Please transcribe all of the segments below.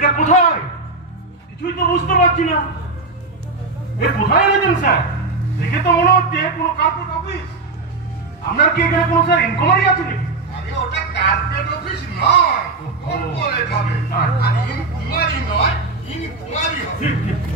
এটা কোথায়? কিছুই তো বুঝতে পারছি না। এ কোথায় এনেছেন স্যার? দেখে তো মনে হচ্ছে কোনো কার্পেট অফিস। আপনার কি এখানে কোনো স্যার ইনকোয়ারি আছে নাকি? আরে ওটা কার্পেট অফিস নয়, কর্পোরেট হবে। আর ইনকোয়ারি নয়, ইনকোয়ারি হবে।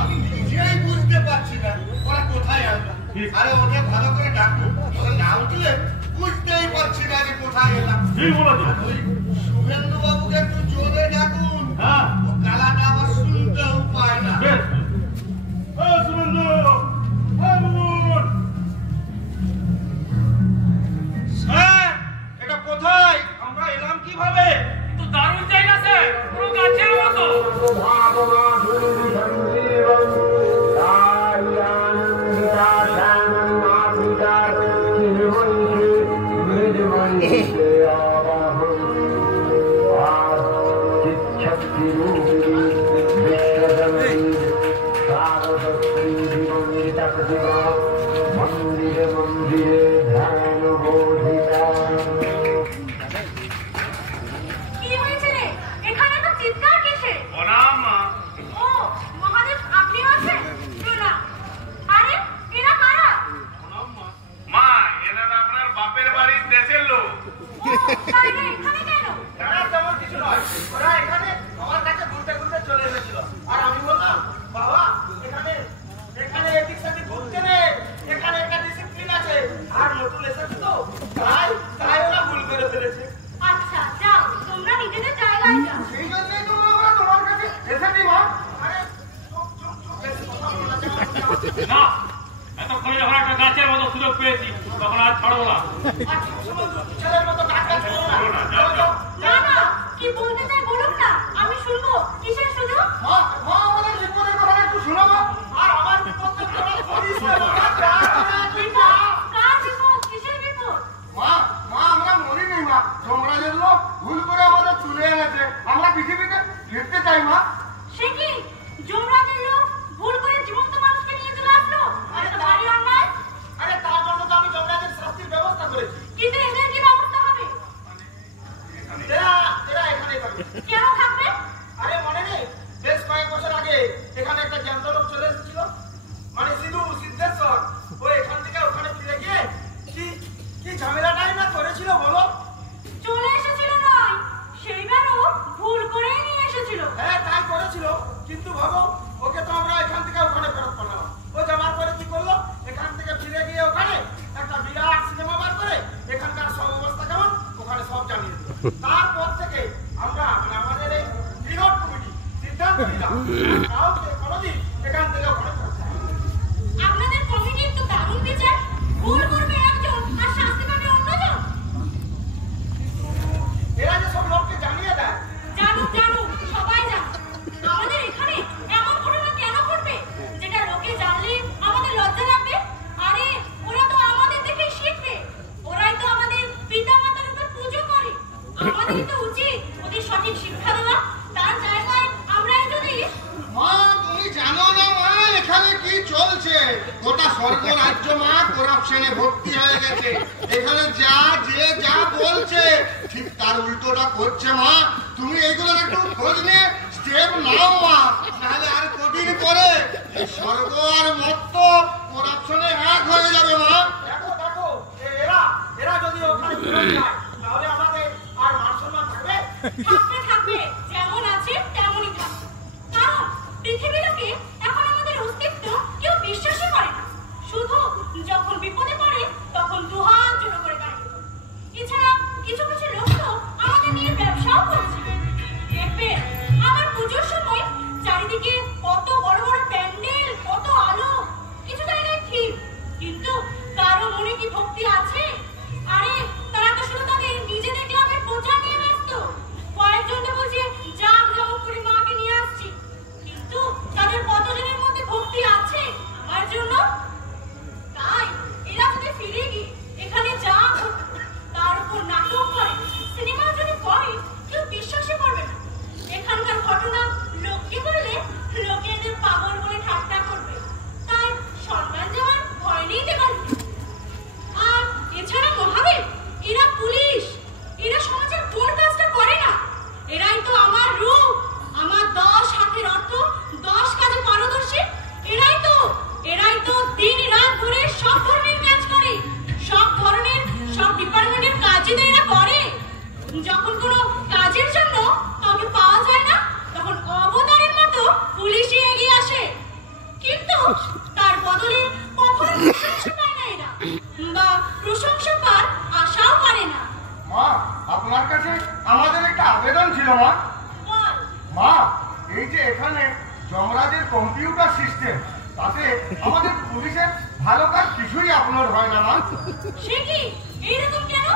আমি নিজেই বুঝতে পারছি না ওরা কোথায় আসবে। আরে ওকে ভালো করে ডাকুন, ওরা না উঠলে বুঝতেই পারছি না যে কোথায় এলাম। ঠিক বলেছো। শুভেন্দু বাবুকে একটু জোরে ডাকুন। হ্যাঁ, ও গালাটা আবার শুনতেও পায় না। শুভেন্দু, স্যার এটা কোথায়? আমরা এলাম কিভাবে? তো দারুণ জায়গা স্যার, পুরো গাছের মতো। মন্দিরে মন্দিরে ধ্যান বোধিকা। কি হয়েছে রে? এখানে তো চিৎকার কিসের? প্রণাম মা। ও মহাদেব, আপনি আছেন? প্রণাম। আরে এরা কারা? মা, এনারা আপনার বাপের বাড়ির দেশের লোক। ও, তাহলে এখানে কেন? তারা তেমন কিছু নয়, ওরা এখানে আমার কাছে ঘুরতে ঘুরতে চলে এসেছিল। আর আমি বললাম, বাবা এখানে এখানে এদিক সেদিক ঘুরতে নেই, এখানে একটা ডিসিপ্লিন আছে। আর নতুন এসেছে তো, তাই ওরা ভুল করে ফেলেছে। আচ্ছা যাও, তোমরা নিজেদের জায়গায় যাও। সেই জন্যই তো আমরা তোমার কাছে এসেছি মা। আরে চুপ চুপ চুপ, বেশি কথা বলো না। না, এতক্ষণে যখন একটা গাছের মতো সুযোগ পেয়েছি, তখন আর ছাড়বো না। আর সবসময় ছেলের মতো কাজ কাজ করো না। যাও, যাও। না না, কি বলতে চাই বলুন না, আমি শুনবো। কিসের সুযোগ? মা আমাদের বিপদের কথা একটু শোনাবো। আর আমার বিপদটা তোমরা করিস না। বিপদ? কার বিপদ? কিসের বিপদ? মা আমরা মরিনি মা, যমরাজের লোক ভুল করে আমাদের তুলে এনেছে। আমরা পৃথিবীতে ফিরতে চাই মা। সে কি? যমরাজের লোক ভুল করে জীবন্ত মানুষকে নিয়ে চলে আসলো? আরে তো ভারী অন্যায়। আরে তার জন্য তো আমি যমরাজের শাস্তির ব্যবস্থা করেছি। কিন্তু এদের কি ব্যবস্থা হবে? এরা এখানেই থাকবে। কেন থাকবে? আরে মনে নেই, বেশ কয়েক বছর আগে এখানে একটা জ্যান্ত লোক চলে এসেছিল, মানে সিদ্ধেশ্বর। ও এখান থেকে ওখানে ফিরে গিয়ে কি ঝামেলাটাই না করেছিল বলো। চলে এসেছিল নয়, সেইবারও ভুল করেই নিয়ে এসেছিল। হ্যাঁ তাই করেছিল, কিন্তু ভাবো ওকে তো আমরা এখান থেকে ওখানে ফেরত করলাম। ও যাওয়ার পরে কি করলো, এখান থেকে ফিরে গিয়ে ওখানে একটা বিরাট সিনেমা বার করে এখানকার সব অবস্থা কেমন ওখানে সব জানিয়ে দিল। তারপর থেকে আমরা আমাদের এই বৃহৎ কমিটি সিদ্ধান্ত নিলাম কাউকে কোনোদিন এখান থেকে ওখানে ফেরত দেব না। আপনাদের কমিটির তো দারুণ বিচার। ভুল করবে একজন আর শাস্তি পাবে অন্যজন। এরা যে সব লোককে জানিয়ে দেয়। জানুক জানুক, সবাই জানুক। আমাদের এখানে এমন ঘটনা কেন ঘটবে যেটা লোকে জানলে আমাদের লজ্জা লাগবে? আরে ওরা তো আমাদের দেখে শিখবে। ওরাই তো আমাদের পিতা মাতার উপর পুজো করে। আমাদেরই তো উচিত ওদের সঠিক শিক্ষা দেওয়া। তার জায়গায় আমরা যদি মা তুমি জানো না মা এখানে কি চলছে? গোটা স্বর্গরাজ্য মা করাপশনে ভর্তি হয়ে গেছে। এখানে যা বলছে ঠিক তার উল্টোটা করছে মা। তুমি এইগুলোর একটু খোঁজ নিয়ে স্টেপ নাও মা, নাহলে আর কঠিন পরে এই স্বর্গ আর মত্ত করাপশনে এক হয়ে যাবে মা। দেখো দেখো, এরা যদি ওখানে ফিরে যায় তাহলে আমাদের আর মান সম্মান থাকবে? থাকবে থাকবে, যেমন আছে তেমনই থাকবে। কারণ পৃথিবীর লোকে এখন আমাদের অস্তিত্ব কেউ বিশ্বাসই করে না। শুধু যখন বিপদে পড়ে তখন দুহাত জোড়ো করে দাঁড়িয়ে। এছাড়া কিছু কিছু লোক তো আমাদের নিয়ে ব্যবসাও করছে। দেখবে আমার পুজোর সময় চারিদিকে কত বড় বড় প্যান্ডেল, কত আলো, কিছু জায়গায় ঠিক, কিন্তু কারো মনে কি ভক্তি আছে? আরে তারা তো শুধু তাদের নিজেদের ক্লাবের প্রচার নিয়ে ব্যস্ত। কয়েকজন তো বলছে জাম জমক করে মাকে নিয়ে আসছি, কিন্তু তাদের কতজনের মধ্যে ভক্তি আছে আমার জন্য? তাই এরা যদি ফিরে গিয়ে এখানে যা তার উপর নাটক করে, সিনেমা যদি করে, কেউ বিশ্বাসই করবে না। এখানকার ঘটনা লোককে বললে লোকে এদের পাগল বলে ঠাট্টা করবে। তাই সম্মান যাওয়ার ভয় নেই দেখান। আর যে এখানে যমরাজের কম্পিউটার সিস্টেম, তাতে আমাদের পুলিশের ভালো কাজ কিছুই আপলোড হয় না। মা, সে কি এইরকম কেন?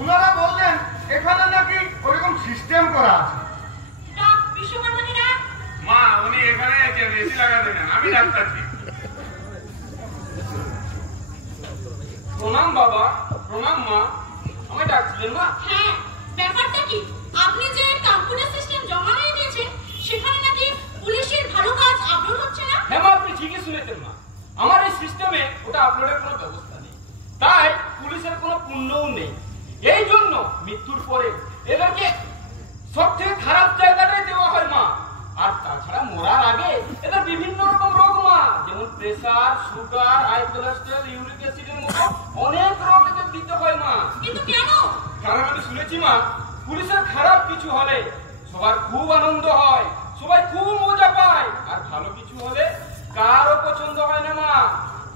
ওনারা বললেন এখানে নাকি ওরকম সিস্টেম করা আছে। ডাক বিশ্বকর্মাকে ডাক। মা, উনি এখানে আছেন, এসি লাগাতে যান, আমি ডাক্তারছি। প্রণাম বাবা, প্রণাম মা, আমায় ডাকছিলেন মা? হ্যাঁ, ব্যাপারটা কি? আপনি যে কম্পিউটার সিস্টেম জমা দিয়ে দিয়েছেন, সেখানে নাকি পুলিশের ভালো কাজ আপলোড হচ্ছে না? হ্যাঁ মা, আপনি ঠিকই শুনেছেন মা। আমার এই সিস্টেমে ওটা আপলোডের কোনো ব্যবস্থা নেই, তাই পুলিশের কোনো পুণ্যও নেই। এই জন্য মৃত্যুর পরে এদেরকে সব থেকে খারাপ জায়গাটাই দেওয়া হয় মা। আর তাছাড়া মরার আগে এদের বিভিন্ন রকম রোগ মা, যেমন pressure, sugar, high cholesterol, uric অ্যাসিডের মতো অনেক রোগ এদের দিতে হয় মা। কিন্তু কেন? কারণ আমি শুনেছি মা, পুলিশের খারাপ কিছু হলে সবার খুব আনন্দ হয়, সবাই খুব মজা পায়, আর ভালো কিছু হলে কারও পছন্দ হয় না মা।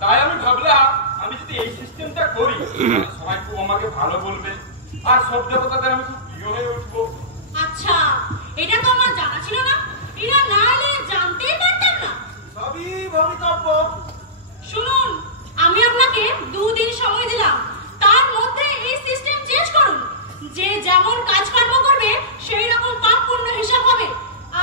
তাই আমি ভাবলাম আমি যদি এই সিস্টেমটা করি তাহলে সবাই খুব আমাকে ভালো বলবে, আর সব দেবতাদের আমি খুব প্রিয় হয়ে উঠবো। আচ্ছা, এটা তো আমার জানা ছিল না। এরা না এলে জানতেই পারতাম না। সবই ভবিতব্য। শুনুন, আমি আপনাকে 2 দিন সময় দিলাম, তার মধ্যে এই সিস্টেম চেঞ্জ করুন। যে যেমন কাজকর্ম করবে সেই রকম পাপ পূর্ণ হিসাব হবে।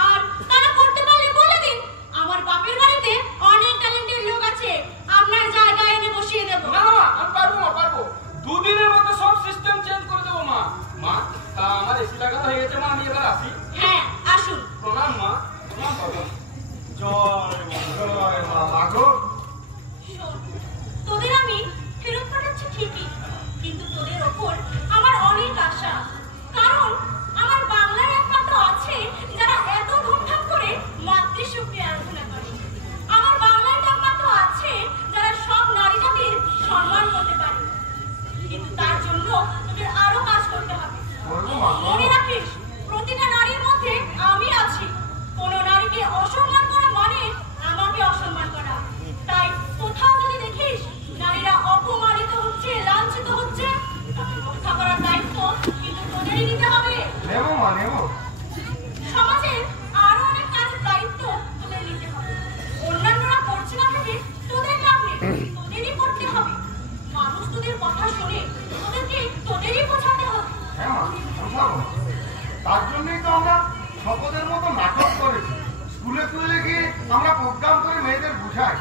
আর তারা করতে পারলে বলে দিন, আমার বাপের বাড়িতে অনেক ট্যালেন্টেড লোক আছে, আপনার জায়গায় এনে বসিয়ে দেবো। না মা, আমি পারবো মা, পারবো। 2 দিনের মধ্যে সব সিস্টেম চেঞ্জ করে দেবো মা। মা, তা আমার এসি লাগানো হয়ে গেছে মা, আমি এবার আসি। হ্যাঁ, আসুন। প্রণাম মা, প্রণাম বাবা। জয় মা। মাগো, শোন, তোদের আমি ফেরত পাঠাচ্ছি ঠিকই, কিন্তু তোদের ওপর আমার অনেক আশা। কারণ আমার বাংলার একমাত্র আছে যারা এত ধুমধাম করে মাতৃশক্তি আরাধনা করে। আমার বাংলার একমাত্র আছে যারা সব নারী জাতির সম্মান করতে পারে। কিন্তু তার জন্য তোদের আরো কাজ করতে হবে। বলবো মা। মনে রাখিস, প্রতিটা নারীর মধ্যে আমি আছি। কোন নারীকে অসম্মান করা মানে আমাকে অসম্মান করা। তাই কোথাও যদি দেখিস নারীরা অপমানিত হচ্ছে, লাঞ্ছিত হচ্ছে, তাকে রক্ষা করার দায়িত্ব কিন্তু তোদেরই নিতে হবে। নেব মা, নেব। সমাজের আরো অনেক কাজের দায়িত্ব তোদের নিতে হবে। অন্যান্যরা করছে না ভেবে তোদের লাভ নেই, তোদেরই করতে হবে। মানুষ তোদের কথা শুনে তোদেরকে তোদেরই বোঝাতে হবে। হ্যাঁ মা, বোঝাবো। তার জন্যই তো আমরা শপথের মতো নাটক করেছি। স্কুলে স্কুলে গিয়ে আমরা প্রোগ্রাম করে মেয়েদের বুঝাই।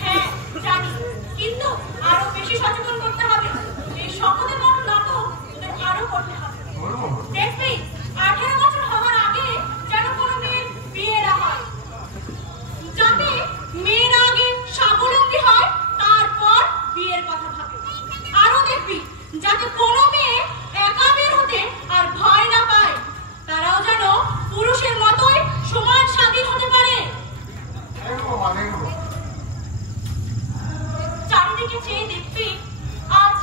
হ্যাঁ, জানি, কিন্তু আরো বেশি সচেতন করতে হবে। এই শপথের মতো নাটক তোদের আরো করতে হবে। বলবো। দেখবি 18 বছর হওয়ার আগে যেন কোনো মেয়ের বিয়ে না হয়, যাতে মেয়েরা আগে স্বাবলম্বী হয়, তারপর বিয়ের কথা ভাবে। আরো দেখবি যাতে কোনো মেয়ে একা বের হতে আর ভয় না পায়, তারাও যেন পুরুষের মতোই সমান স্বাধীন হতে পারে। দেখবো মা, দেখবো। চারিদিকে চেয়ে দেখবি আজ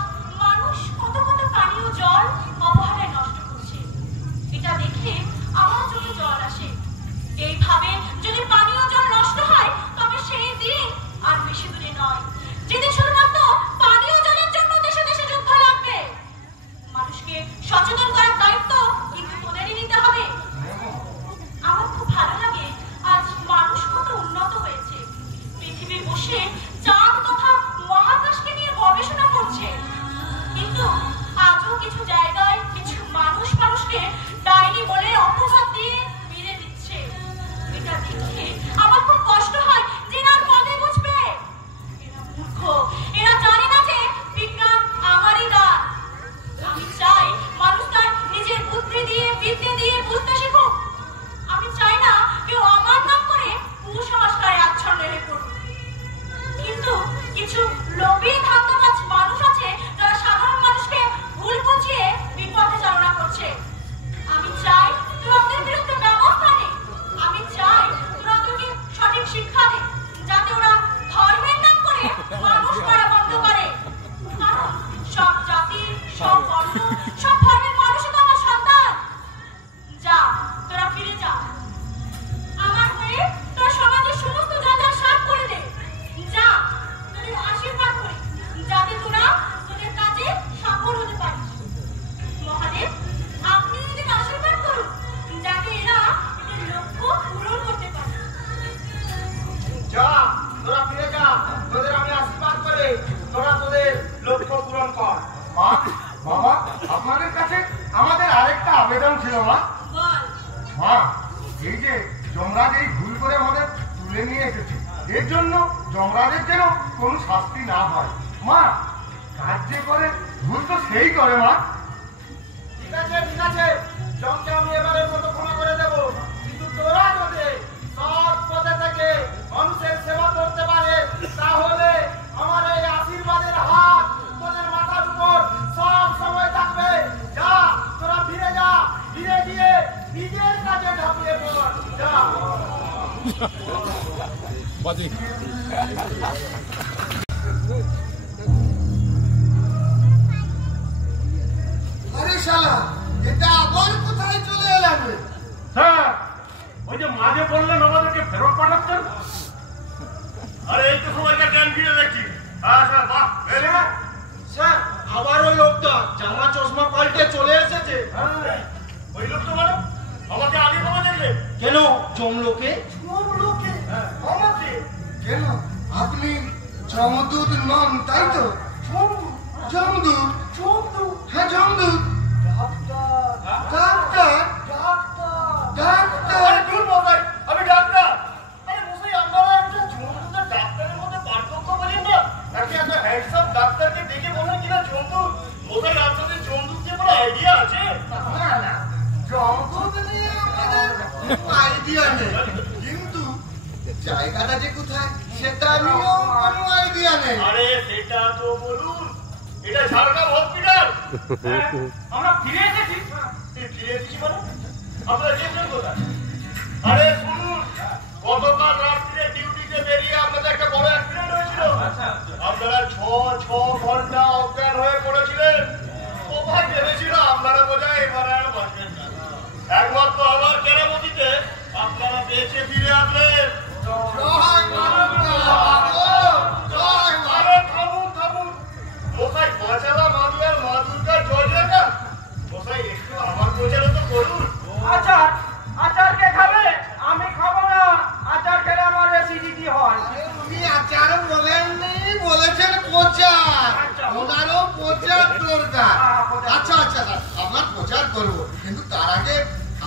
মানুষ কত কত পানীয় জল অবহেলায় নষ্ট করছে। এটা দেখে আমার চোখে জল আসে। এইভাবে যদি পানীয় জল নষ্ট হয়, তবে সেই দিন আর বেশি দূরে নয় যেদিন শুধুমাত্র পানীয় জলের জন্য দেশে দেশে যুদ্ধ লাগবে। মানুষকে সচেতন করার দায়িত্ব কিন্তু তোদেরই নিতে হবে। আমার খুব ভালো লাগে আজ মানুষ কত উন্নত হয়েছে। পৃথিবী বসে চাঁদ তথা মহাকাশকে নিয়ে গবেষণা করছে, কিন্তু আজও কিছু জায়গায় কিছু মানুষ মানুষকে ডাইনি বলে অপবাদ দিয়ে মেরে দিচ্ছে। এটা দেখে আমার খুব কষ্ট হয় যে এরা কবে বুঝবে। এরা মূর্খ, এরা জানে না যে বিজ্ঞান আমারই দান। আমি চাই মানুষ তার নিজের বুদ্ধি দিয়ে, বিদ্যে দিয়ে বুঝতে শিখুক। আমি চাই না কেউ আমার নাম করে কুসংস্কারে আচ্ছন্ন হয়ে পড়ুক। কিন্তু কিছু লোভী ধান্দাবাজ মানুষ আছে যারা সাধারণ মানুষকে ভুল বুঝিয়ে বিপথে চালনা করছে। আমি চাই তোরা ওদের বিরুদ্ধে ব্যবস্থা নে। আমি চাই তোরা যমরাজ এই ভুল করে আমাদের তুলে নিয়ে এসেছে। এর জন্য যমরাজের যেন কোনো শাস্তি না হয়। মা, কাজ যে করে ভুল তো সেই করে। মা, ঠিক আছে, জমকে আমি এবারের মতো ক্ষমা করে দেব, কিন্তু তোরা যদি সৎ পথে থেকে মানুষের সেবা করতে পারে তাহলে আমার এই আশীর্বাদের হাত তোদের মাথার উপর সব সময় থাকবে। যা, তোরা ফিরে যা, ফিরে গিয়ে নিজের কাজে ঝাঁপিয়ে পড়। যা। আরে শালা, এটা আবার কোথায় চলে এলাম? স্যার, ওই যে মাঝে বললেন আমাদেরকে ফেরত পাঠাচ্ছেন। আরে এই তো সবাইকে জ্ঞান ফিরে দেখছি। হ্যাঁ স্যার, বাহ, very good। স্যার, আবার ওই লোকটা জামা চশমা পাল্টে চলে এসেছে। হ্যাঁ, ওই লোক তো মানে আমাকে আগে কবে দেখলে? কেন জমলোকে? আমাকে কেন? আপনি যমদূত নন, তাই তো? যমদূত? হ্যাঁ, যমদূত। ডাক্তার? ডাক্তার? আরে দূর মশাই, আমি ডাক্তার। আরে মশাই, আপনারা একজন জমদূতের ডাক্তারের মধ্যে পার্থক্য বোঝেন না? নাকি একটা হ্যান্ডসাম ডাক্তারকে দেখে বলেন কিনা জমদূত? মশাই, আপনাদের জমদূত নিয়ে কোনো আইডিয়া আছে? না না, যমদূত নিয়ে আমাদের আইডিয়া নেই, কিন্তু জায়গাটা যে কোথায় সেটা নিয়েও কোনো আইডিয়া নেই। আরে সেটা তো বলুন। এটা ঝাড়গ্রাম হসপিটাল। হ্যাঁ, আমরা ফিরে এসেছি। ফিরে এসেছি মানে? আপনারা গিয়েছেন কোথায়? আরে শুনুন, গতকাল রাত্রে ডিউটিতে বেরিয়ে আপনাদের একটা বড় অ্যাক্সিডেন্ট হয়েছিল। আপনারা 6 ঘন্টা অজ্ঞান হয়ে পড়েছিলেন। কোথায় ভেবেছিল আপনারা বোঝায় এবারে আর বাঁচবেন না। একমাত্র আমার কেরামতিতে আপনারা বেঁচে ফিরে আসলেন। জয় মা দুর্গা, জয় মা। আরে থামুন থামুন, মশাই বাঁচালাম আমি আর মা দুর্গার জয় না। মশাই একটু আমার বোঝানো তো করুন। আচারকে খাবে? আমি খাবো না। আচার খেলে আমার অ্যাসিডিটি হয়। উনি আচার বলেননি, বলেছেন প্রচার। ওনারও প্রচার দরকার। আচ্ছা আচ্ছা, আমরা প্রচার করবো, কিন্তু তার আগে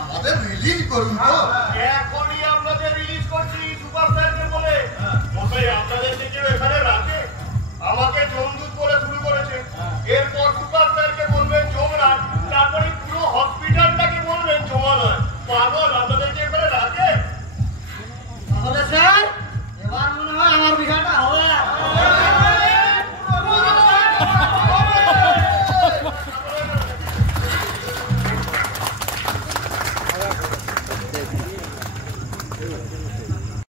আমাদের রিলিজ করুন তো। এখনই আপনাদের রিলিজ করছি সুপার স্যারকে বলে। মশাই আপনাদেরকে কেউ এখানে রাখে? আমাকে জমদূত বলে শুরু করেছে, এরপর সুপার স্যারকে বলবেন যমরাজ, তারপরে পুরো হসপিটালটাকে বলবেন জমালয়। পাগল, আপনাদেরকে এখানে রাখে? তাহলে স্যার, এবার মনে হয় আমার বিঘাটা হবে।